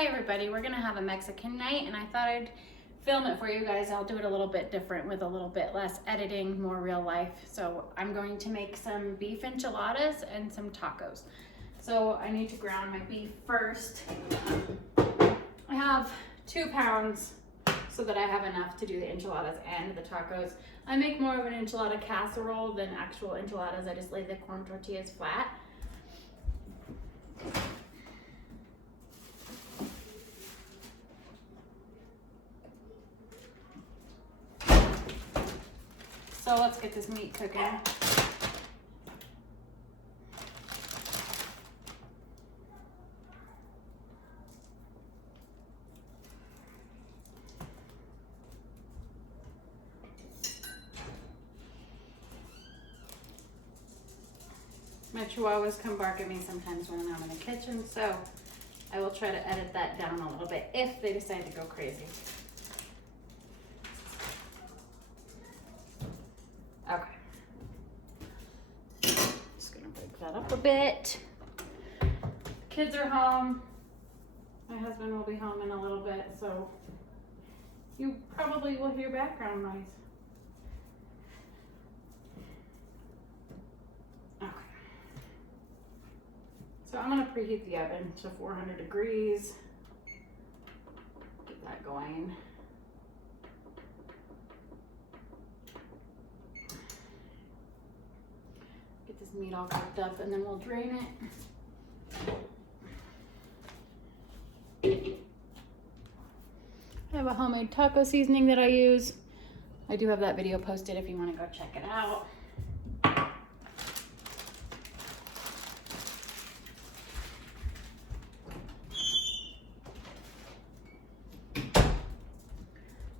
Hi everybody, we're gonna have a Mexican night and I thought I'd film it for you guys. I'll do it a little bit different with a little bit less editing, more real life. So I'm going to make some beef enchiladas and some tacos. So I need to ground my beef first. I have 2 pounds so that I have enough to do the enchiladas and the tacos. I make more of an enchilada casserole than actual enchiladas. I just lay the corn tortillas flat. So let's get this meat cooking. My chihuahuas come bark at me sometimes when I'm in the kitchen, so I will try to edit that down a little bit if they decide to go crazy. Okay. Just gonna break that up a bit. Kids are home. My husband will be home in a little bit, so you probably will hear background noise. Okay. So I'm gonna preheat the oven to 400 degrees. Get that going. Get this meat all cooked up and then we'll drain it. I have a homemade taco seasoning that I use. I do have that video posted if you want to go check it out.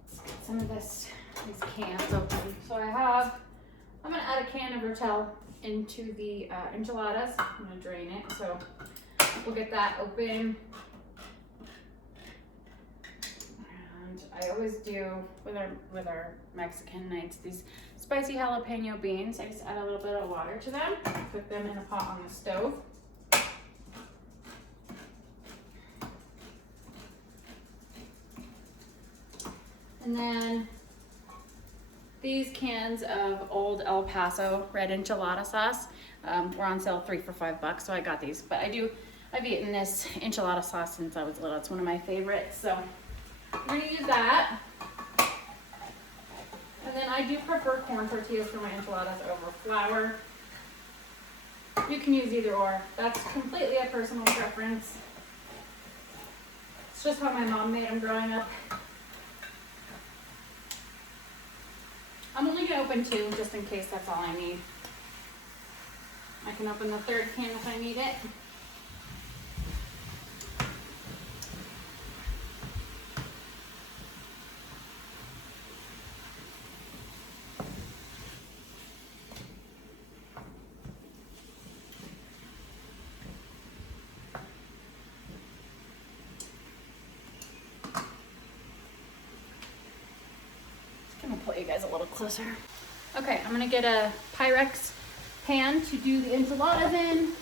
Let's get some of these cans open. So I'm gonna add a can of Rotel into the enchiladas. I'm gonna drain it, so we'll get that open. And I always do with our Mexican nights these spicy jalapeno beans. I just add a little bit of water to them, cook them in a pot on the stove. And then these cans of old El Paso red enchilada sauce were on sale 3 for $5, so I got these. But I've eaten this enchilada sauce since I was little. It's one of my favorites, so I'm gonna use that. And then I do prefer corn tortillas for my enchiladas over flour. You can use either or. That's completely a personal preference. It's just how my mom made them growing up. I'm only gonna open 2 just in case that's all I need. I can open the 3rd can if I need it. Pull you guys a little closer. Okay, I'm gonna get a Pyrex pan to do the enchiladas in.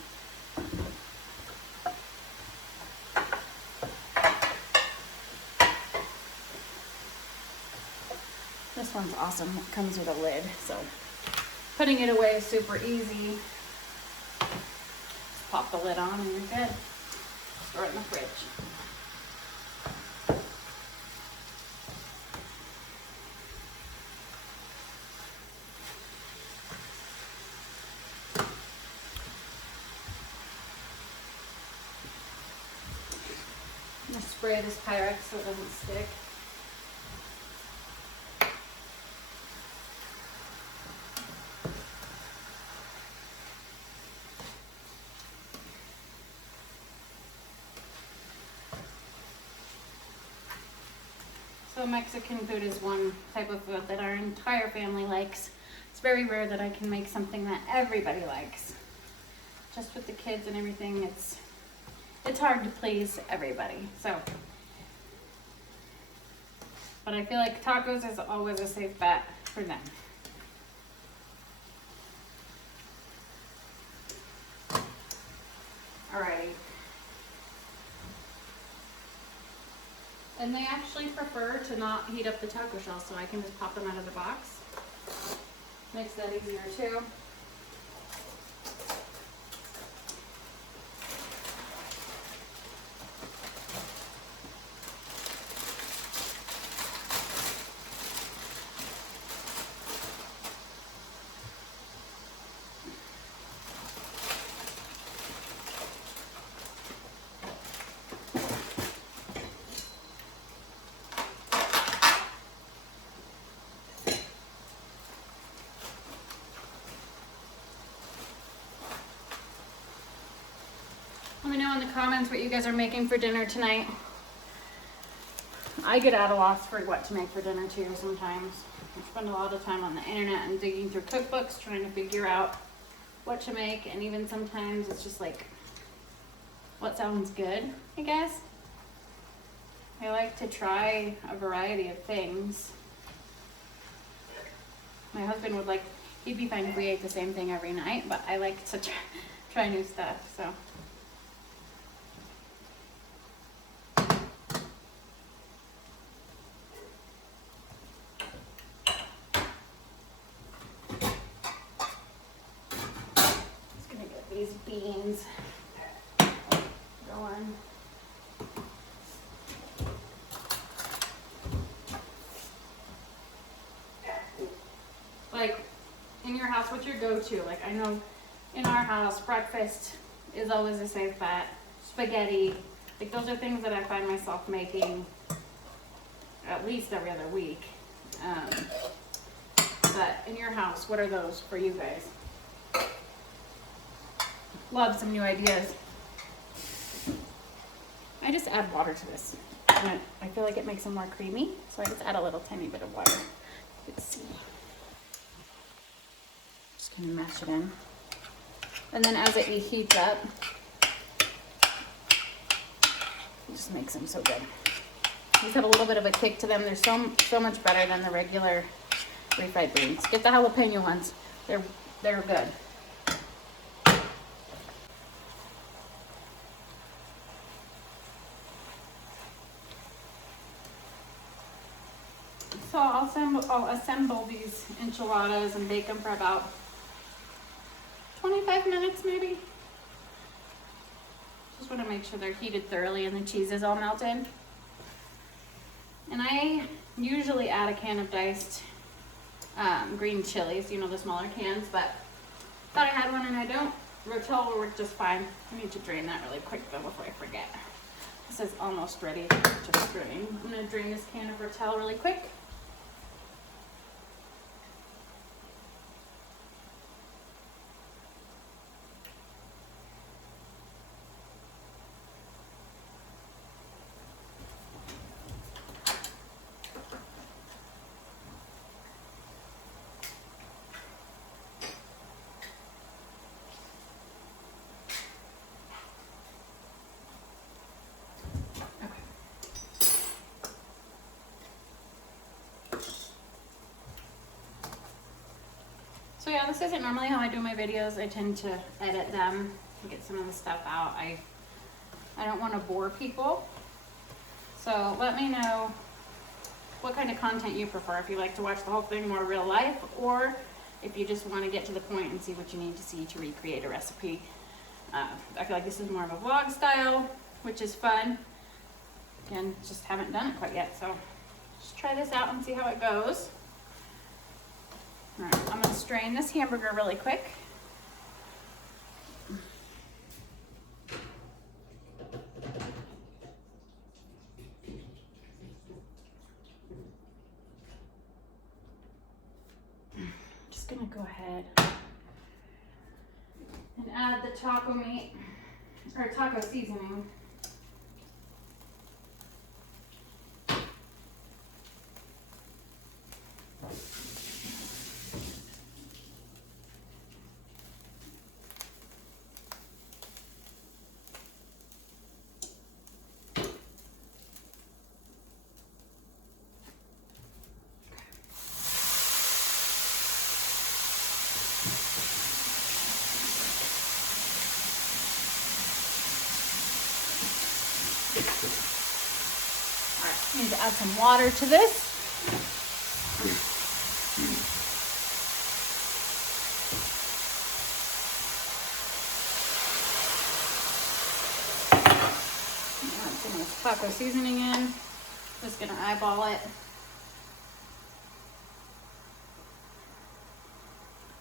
This one's awesome. It comes with a lid, so putting it away is super easy. Just pop the lid on and you're good. Store it in the fridge. I'm gonna spray this Pyrex so it doesn't stick. So Mexican food is one type of food that our entire family likes. It's very rare that I can make something that everybody likes. Just with the kids and everything, it's hard to please everybody, so. But I feel like tacos is always a safe bet for them. Alrighty. And they actually prefer to not heat up the taco shells, so I can just pop them out of the box. Makes that easier too. Let me know in the comments what you guys are making for dinner tonight. I get at a loss for what to make for dinner too sometimes. I spend a lot of time on the internet and digging through cookbooks trying to figure out what to make, and even sometimes it's just like what sounds good, I guess. I like to try a variety of things. My husband would like, he'd be fine if we ate the same thing every night, but I like to try new stuff, so. These beans going. Like, in your house, what's your go-to? Like, I know in our house, breakfast is always a safe bet. Spaghetti, like those are things that I find myself making at least every other week. But in your house, what are those for you guys? Love some new ideas. I just add water to this. And I feel like it makes them more creamy, so I just add a little tiny bit of water. Let's see. Just gonna mash it in. And then as it heats up, it just makes them so good. These have a little bit of a kick to them. They're so much better than the regular refried beans. Get the jalapeno ones. They're good. So I'll assemble these enchiladas and bake them for about 25 minutes maybe. Just want to make sure they're heated thoroughly and the cheese is all melted. And I usually add a can of diced green chilies, you know, the smaller cans, but thought I had one and I don't. Rotel will work just fine. I need to drain that really quick though before I forget. This is almost ready to strain. I'm going to drain this can of Rotel really quick. So yeah, this isn't normally how I do my videos. I tend to edit them and get some of the stuff out. I don't want to bore people. So let me know what kind of content you prefer. If you like to watch the whole thing more real life, or if you just want to get to the point and see what you need to see to recreate a recipe. I feel like this is more of a vlog style, which is fun. Again, just haven't done it quite yet, so just try this out and see how it goes. All right, I'm gonna strain this hamburger really quick. Just gonna go ahead and add the taco meat, or taco seasoning. Need to add some water to this. Add some of this taco seasoning in. Just gonna eyeball it.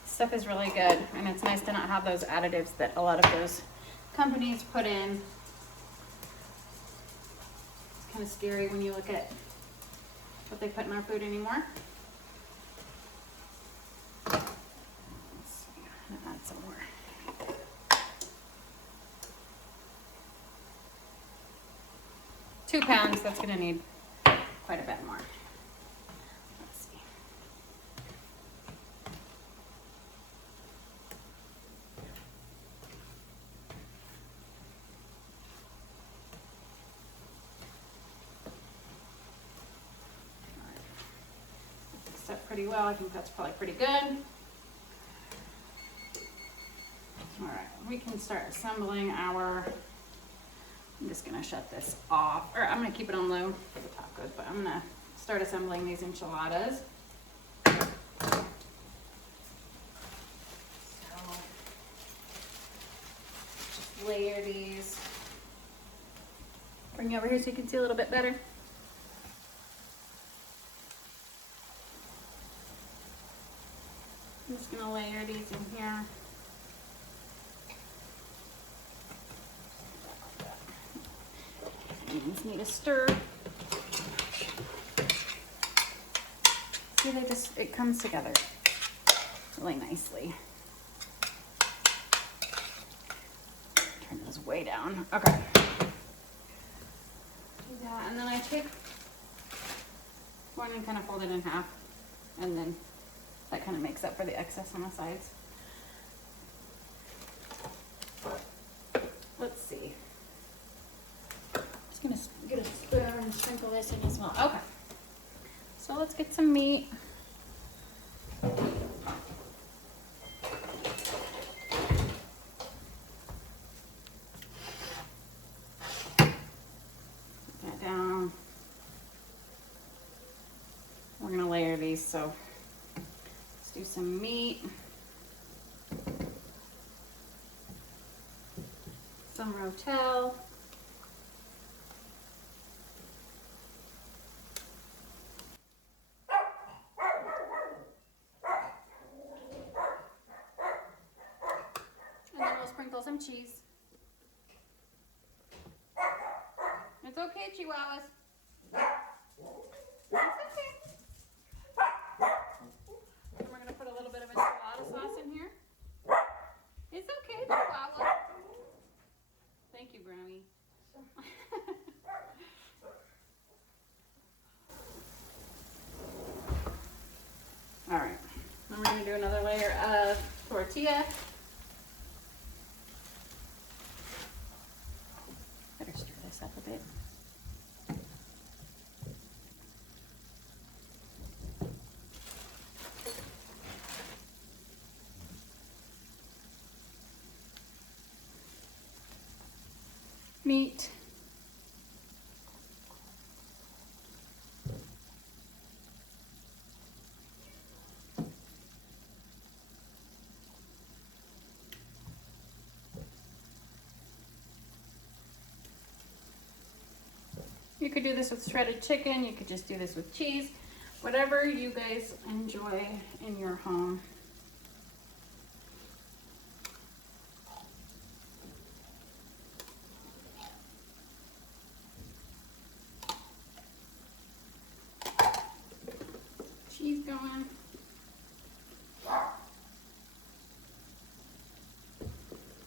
Stuff is really good, and it's nice to not have those additives that a lot of those companies put in. It's kind of scary when you look at what they put in our food anymore. Let's see, I'm gonna add some more. 2 pounds, that's gonna need quite a bit more. Let's see. Mix that pretty well. I think that's probably pretty good. All right, we can start assembling our, I'm just gonna shut this off, or I'm gonna keep it on low for the tacos, but I'm gonna start assembling these enchiladas. So, just layer these. Bring you over here so you can see a little bit better. I'm just gonna layer these in here. These need a stir. See, it comes together really nicely. Turn those way down. Okay. Do that, and then I take one and kind of fold it in half, and then that kind of makes up for the excess on the sides. Let's see. Just gonna get a spoon and sprinkle this in as well. Okay. So let's get some meat. Put that down. We're gonna layer these, so let's do some meat. Some rotel. And then we'll sprinkle some cheese. It's okay, Chihuahuas. It's okay. And we're gonna put a little bit of enchilada sauce in here. It's okay, Chihuahua. Thank you, Grammy. All right, then we're gonna do another layer of tortilla. Better stir this up a bit. Meat. You could do this with shredded chicken, you could just do this with cheese, whatever you guys enjoy in your home. Cheese going.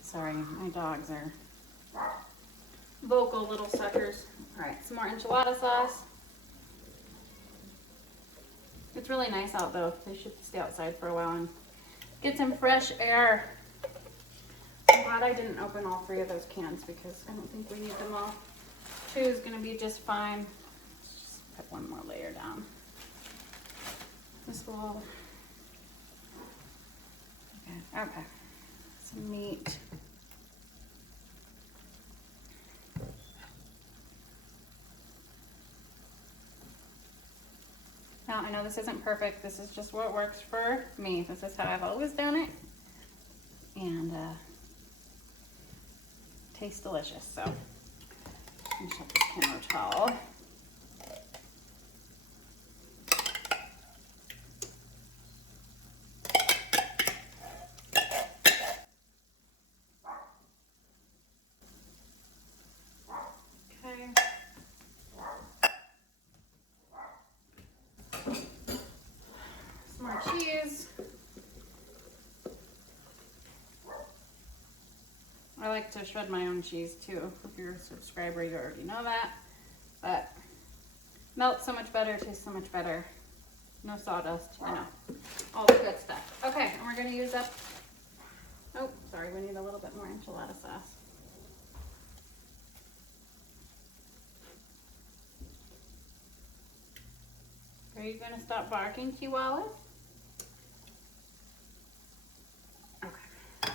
Sorry, my dogs are vocal little suckers. All right, some more enchilada sauce. It's really nice out though. They should stay outside for a while and get some fresh air. I'm glad I didn't open all 3 of those cans because I don't think we need them all. 2 is gonna be just fine. Let's just put one more layer down. This will, okay. Some meat. Now, I know this isn't perfect. This is just what works for me. This is how I've always done it. And tastes delicious. So, I'm gonna shut this camera towel. Some more cheese. I like to shred my own cheese too. If you're a subscriber, you already know that. But melts so much better, tastes so much better. No sawdust, you know, all the good stuff. Okay, and we're gonna use up, oh, sorry, we need a little bit more enchilada sauce. Are you gonna stop barking, Chihuahua? Okay.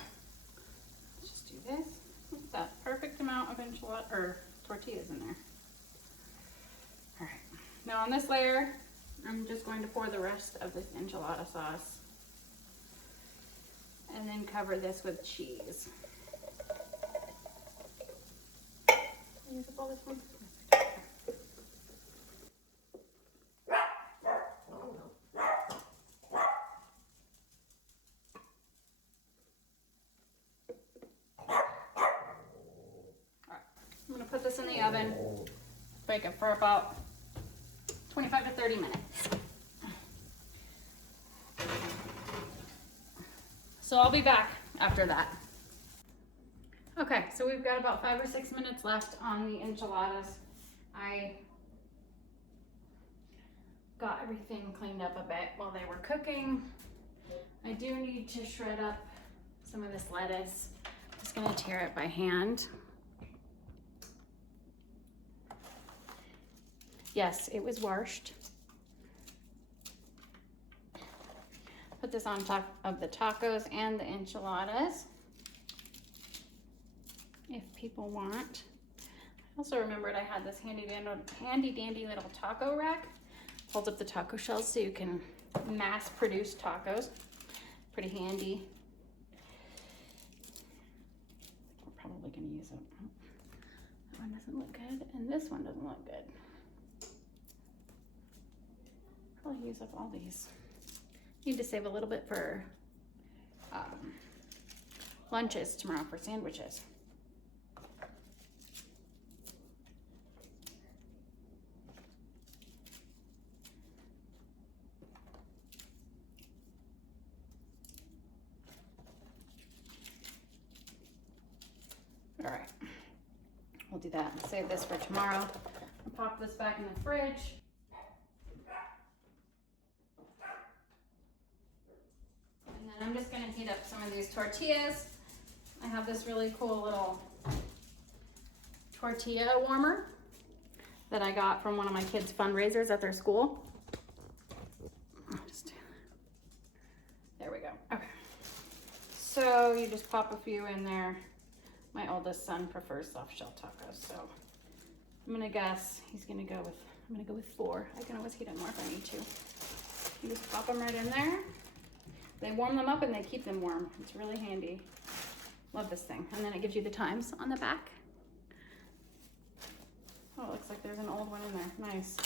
Let's just do this. What's that perfect amount of enchilada or tortillas in there? All right. Now on this layer, I'm just going to pour the rest of this enchilada sauce and then cover this with cheese. Use up all this one. I'm gonna put this in the oven, bake it for about 25 to 30 minutes. So I'll be back after that. Okay, so we've got about 5 or 6 minutes left on the enchiladas. I got everything cleaned up a bit while they were cooking. I do need to shred up some of this lettuce. I'm just gonna tear it by hand. Yes, it was washed. Put this on top of the tacos and the enchiladas, if people want. I also remembered I had this handy dandy little taco rack. Holds up the taco shells so you can mass produce tacos. Pretty handy. We're probably gonna use it. That one doesn't look good, and this one doesn't look good. Probably use up all these. Need to save a little bit for lunches tomorrow for sandwiches. All right, we'll do that and save this for tomorrow. I'll pop this back in the fridge. And then I'm just gonna heat up some of these tortillas. I have this really cool little tortilla warmer that I got from one of my kids' fundraisers at their school. There we go, okay. So you just pop a few in there. My oldest son prefers soft shell tacos, so I'm gonna guess I'm gonna go with 4. I can always heat it more if I need to. You just pop them right in there. They warm them up and they keep them warm. It's really handy. Love this thing. And then it gives you the times on the back. Oh, it looks like there's an old one in there. Nice.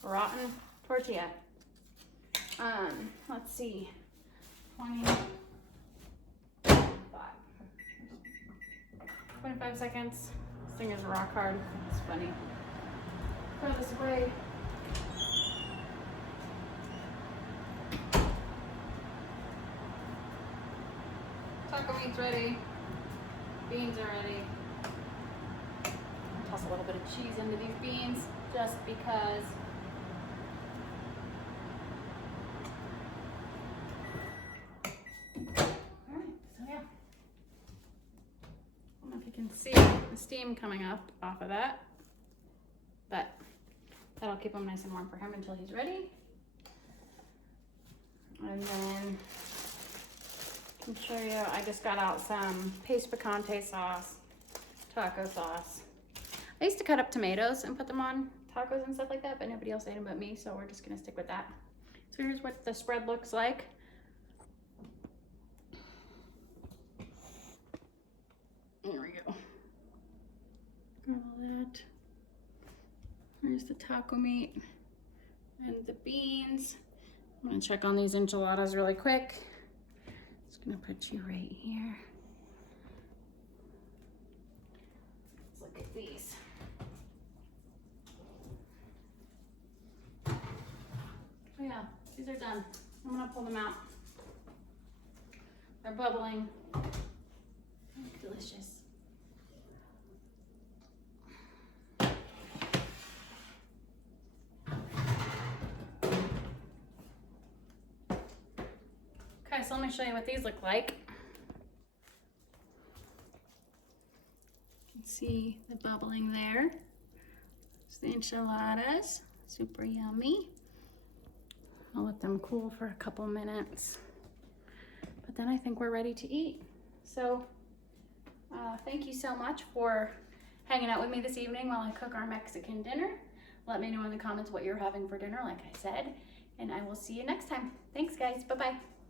Rotten tortilla. Let's see. 25 seconds. This thing is rock hard. It's funny. Throw this away. Taco meat's ready. Beans are ready. I'll toss a little bit of cheese into these beans just because. Alright, so yeah. I don't know if you can see the steam coming up off of that, but that'll keep him nice and warm for him until he's ready. And then I can show you, I just got out some paste picante sauce, taco sauce. I used to cut up tomatoes and put them on tacos and stuff like that, but nobody else ate them but me, so we're just gonna stick with that. So here's what the spread looks like. There we go. Got all that. There's the taco meat and the beans. I'm gonna check on these enchiladas really quick. Just gonna put you right here. Let's look at these. Oh yeah, these are done. I'm gonna pull them out. They're bubbling. Delicious. Okay, so let me show you what these look like. You can see the bubbling there. It's the enchiladas, super yummy. I'll let them cool for a couple minutes. But then I think we're ready to eat. So thank you so much for hanging out with me this evening while I cook our Mexican dinner. Let me know in the comments what you're having for dinner, like I said, and I will see you next time. Thanks, guys. Bye-bye.